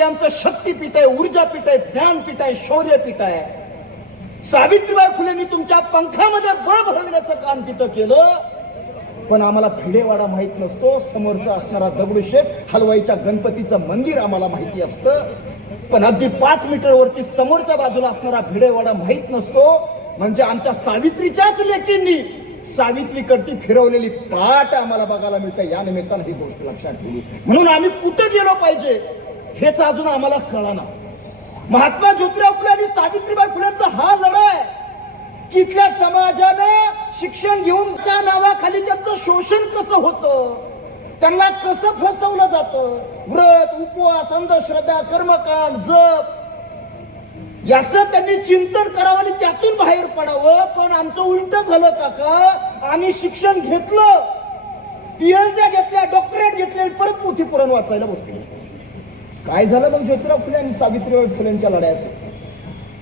स्त्रियांचं शक्तीपीठ आहे, ऊर्जापीठ आहे, ज्ञानपीठ आहे, शौर्यपीठ आहे. सावित्रीबाई फुलेंनी तुमच्या पंखामध्ये बळ भरविण्याचं काम तिथं केलं. पण आम्हाला भिडेवाडा माहित नसतो, समोरचा असणारा दगडूशेठ हलवाईच्या गणपतीचं मंदिर आम्हाला माहिती असतं. पण अगदी 5 मीटर वरती समोरच्या बाजूला असणारा भिडेवाडा माहित नसतो. म्हणजे आमच्या सावित्रीच्याच लेकींनी सावित्रीकडती फिरवलेली पाठ आम्हाला बघायला मिळते. या निमित्तानं ही गोष्ट लक्षात ठेवली. म्हणून आम्ही कुठं गेलो पाहिजे हेच अजून आम्हाला कळना. महात्मा ज्योतिराव फुले आणि सावित्रीबाई फुलेंचा हा लढा आहे. तिथल्या समाजानं शिक्षण घेऊन त्या नावाखाली त्यांचं शोषण कसं होतं, त्यांना कसं फसवलं जातं, व्रत उपवास अंधश्रद्धा कर्मकांड जप याचं त्यांनी चिंतन करावं आणि त्यातून बाहेर पडावं. पण आमचं उलट झालं काका. आम्ही शिक्षण घेतलं, पीएचडी घेतल्या, डॉक्टरेट घेतले, परत मोठी पुरण वाचायला बसलो. काय झालं मग ज्योतिराव फुले आणि सावित्रीबाई फुलेंच्या लढ्याचं?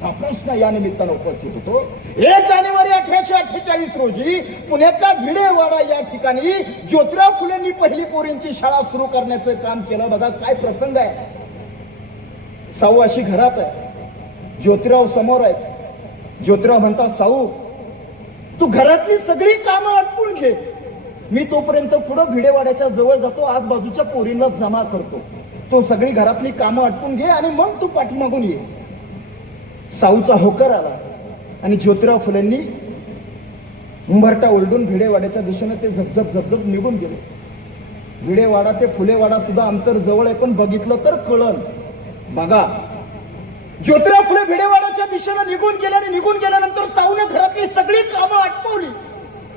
हा प्रश्न या निमित्तानं उपस्थित होतो. 1 जानेवारी 1848 रोजी पुण्यातल्या भिडेवाडा या ठिकाणी ज्योतिराव फुलेंनी पहिली पोरींची शाळा सुरू करण्याचं काम केलं. बघा काय प्रसंग आहे. साऊ अशी घरात आहे, ज्योतिराव समोर आहे. ज्योतिराव म्हणतात, साऊ तू घरातली सगळी कामं आटपून घे, मी तोपर्यंत पुढं भिडेवाड्याच्या जवळ जातो, आजबाजूच्या पोरींना जमा करतो. तो सगळी घरातली कामं आटपून घे आणि मग तू पाठीमागून ये. साऊचा होकार आला आणि ज्योतिराव फुलेंनी उंबरटा ओलडून भिडेवाड्याच्या दिशेने ते झपझप झपझप निघून गेले. भिडेवाडा ते फुलेवाडा सुद्धा अंतर जवळ आहे, पण बघितलं तर कळण. बघा ज्योतिराव फुले भिडेवाड्याच्या दिशेने निघून गेले आणि निघून गेल्यानंतर साऊने घरातली सगळी कामं आटपवली.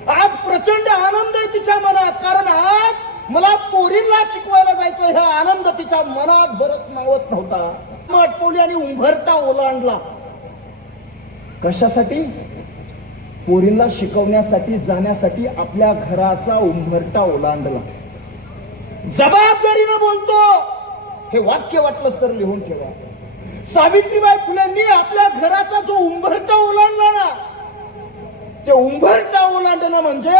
आज प्रचंड आनंद आहे तिच्या मनात, कारण आज मला पोरींना शिकवायला जायचं हा आनंद तिच्या मनात भरत नावत नव्हता. आटपवली आणि उंबरटा ओलांडला. कशासाठी? पोरींना शिकवण्यासाठी, जाण्यासाठी आपल्या घराचा उंबरटा ओलांडला. जबाबदारीनं बोलतो, हे वाक्य वाटलंच तर लिहून ठेवा. सावित्रीबाई फुलेंनी आपल्या घराचा जो उंबरटा ओलांडला ना, ते उंबरटा ओलांडणं म्हणजे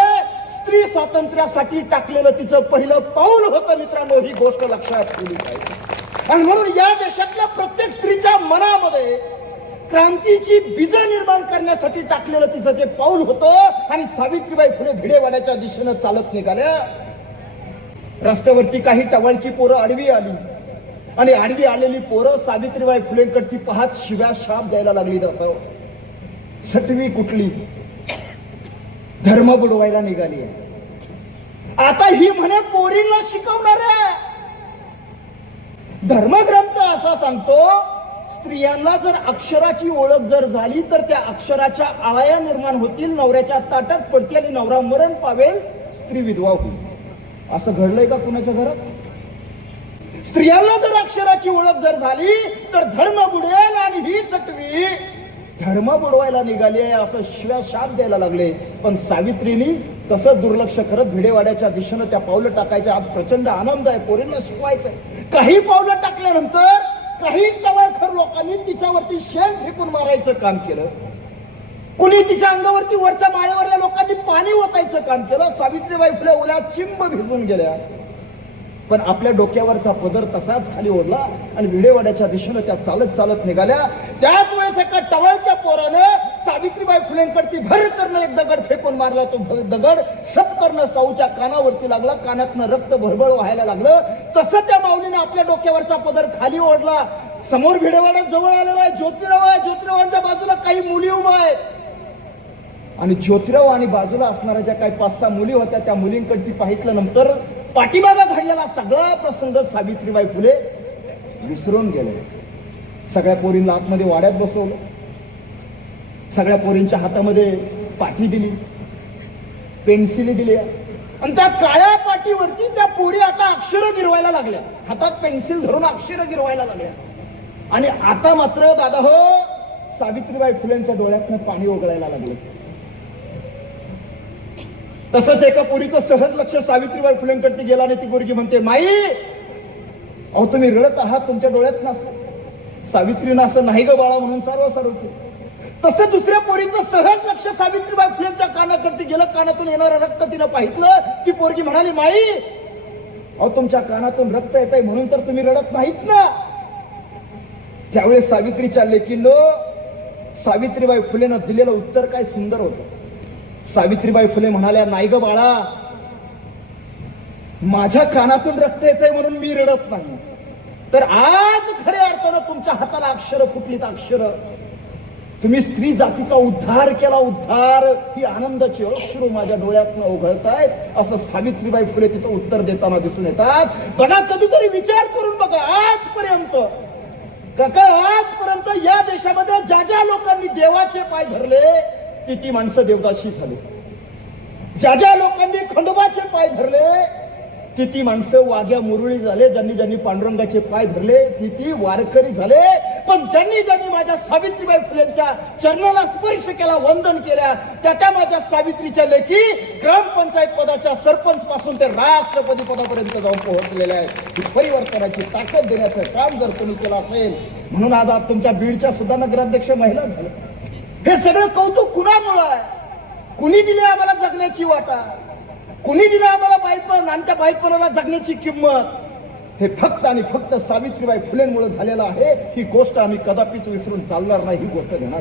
स्त्री स्वातंत्र्यासाठी टाकलेलं तिचं पहिलं पाऊल होतं. मित्रांनो, ही गोष्ट लक्षात ठेवली पाहिजे. आणि म्हणून या देशातल्या प्रत्येक स्त्रीच्या मनामध्ये क्रांतीची बीज निर्माण करण्यासाठी टाकलेलं तिचं ते पाऊल होतं. आणि सावित्रीबाई फुले भिडेवाड्याच्या दिशेनं चालत निघाल्या. रस्त्यावरती काही टवाळकी पोरं आडवी आली आणि आडवी आलेली पोरं सावित्रीबाई फुलेंकडती पाहत शिव्या शाप द्यायला लागली. सटवी कुठली, धर्म बुडवायला निघाली आहे. आता ही म्हणे पोरींना शिकवणार आहे. धर्मग्रंथ असा सांगतो, स्त्रियांना जर अक्षराची ओळख जर झाली तर त्या अक्षराच्या आळया निर्माण होतील, नवऱ्याच्या ताटात पडतील आणि नवरा मरण पावेल, स्त्री विधवा होईल. असं घडलंय का कुणाच्या घरात? स्त्रियांना जर अक्षराची ओळख जर झाली तर धर्म बुडेल आणि ही सटवी धर्म बुडवायला निघाली आहे असं शिव्या शाप द्यायला लागले. पण सावित्रीनी तसं दुर्लक्ष करत भिडेवाड्याच्या दिशेनं त्या पावलं टाकायचे. आज प्रचंड आनंद आहे, पोरींना शिकवायचंय. काही पावलं टाकल्यानंतर काही टवाळखोर लोकांनी तिच्यावरती शेण फेकून मारायचं काम केलं. कुणी तिच्या अंगावरती वरच्या माळेवरल्या लोकांनी पाणी ओतायचं काम केलं. सावित्रीबाई फुले ओल्या चिंब भिजून गेल्या. पण आपल्या डोक्यावरचा पदर तसाच खाली ओढला आणि भिडेवाड्याच्या दिशेनं त्या चालत चालत निघाल्या. त्याच वेळेस एका टवाळक्या पोरानं सावित्रीबाई फुलेंकडती भर करणं एक दगड फेकून मारला. तो दगड सत्करणं साऊच्या कानावरती लागला. कानातनं रक्त भरभर व्हायला लागलं. तसं त्या माऊलीने आपल्या डोक्यावरचा पदर खाली ओढला. समोर भिडेवाड्यात जवळ आलेला आहे ज्योतिराव आहे. ज्योतिरावांच्या बाजूला काही मुली उभा आहेत आणि ज्योतिराव आणि बाजूला असणाऱ्या ज्या काही 5-6 मुली होत्या त्या मुलींकडती पाहितलं. नंतर पाठीमागा घडलेला सगळा प्रसंग सावित्रीबाई फुले विसरून गेले. सगळ्या पोरींना आतमध्ये वाड्यात बसवलं. सगळ्या पोरींच्या हातामध्ये पाठी दिली, पेन्सिली दिल्या आणि त्या काळ्या पाठीवरती त्या पोरी आता अक्षर गिरवायला लागल्या. हातात पेन्सिल धरून अक्षर गिरवायला लागल्या. आणि आता मात्र दादा हो, सावित्रीबाई फुलेंच्या डोळ्यातनं पाणी ओघळायला लागलं. तसंच एका पोरीचं सहज लक्ष सावित्रीबाई फुलेंकडे गेला आणि ती पोरगी म्हणते, माई अहो तुम्ही रडत आहात, तुमच्या डोळ्यात नसतं. सावित्रीनं असं नाही ग बाळा म्हणून सारवं केलं. तसं दुसऱ्या पोरीचं सहज लक्ष सावित्रीबाई फुलेंच्या कानाकडे गेलं. कानातून येणारं रक्त तिनं पाहितलं. ती पोरगी म्हणाली, माई अहो तुमच्या कानातून रक्त येत आहे म्हणून तर तुम्ही रडत नाहीत ना. त्यावेळेस सावित्रीच्या लेकीनं सावित्रीबाई फुलेनं दिलेलं उत्तर काय सुंदर होतं. सावित्रीबाई फुले म्हणाल्या, नाही ग बाळा, माझ्या कानातून रक्त येतंय म्हणून मी रडत नाही, तर आज खऱ्या अर्थानं तुमच्या हाताला अक्षर फुटलीत, अक्षर. तुम्ही स्त्री जातीचा उद्धार केला, उद्धार. ही आनंदाची अश्रू माझ्या डोळ्यातनं ओघळतायत, असं सावित्रीबाई फुले तिथं उत्तर देताना दिसून येतात. बघा, कधीतरी विचार करून बघा. आजपर्यंत काका, आजपर्यंत या देशामध्ये ज्या ज्या लोकांनी देवाचे पाय धरले ती माणसं देवदासी झाली. ज्या ज्या लोकांनी खंडोबाचे पाय धरले ती माणसं वाघ्या मुरळी झाले. ज्यांनी पांडुरंगाचे पाय धरले ती वारकरी झाले. पण ज्यांनी माझ्या सावित्रीबाई फुलेंच्या चरणाला स्पर्श केला, वंदन केल्या, त्या माझ्या सावित्रीच्या लेखी ग्रामपंचायत पदाच्या सरपंच पासून ते राष्ट्रपती पदापर्यंत जाऊन पोहोचलेल्या आहेत. ही परिवर्तनाची ताकद देण्याचं काम जर कोणी केलं असेल, म्हणून आज तुमच्या बीडच्या सुद्धा नगराध्यक्ष महिला झाल्या. हे सगळं कौतुक कुणामुळे आहे? कुणी दिले आम्हाला जगण्याची वाटा? कुणी दिलं आम्हाला बाईपण आणि त्या बाईपणाला जगण्याची किंमत? हे फक्त आणि फक्त सावित्रीबाई फुलेंमुळे झालेलं आहे. ही गोष्ट आम्ही कदापिच विसरून चालणार नाही. ही गोष्ट घेणार.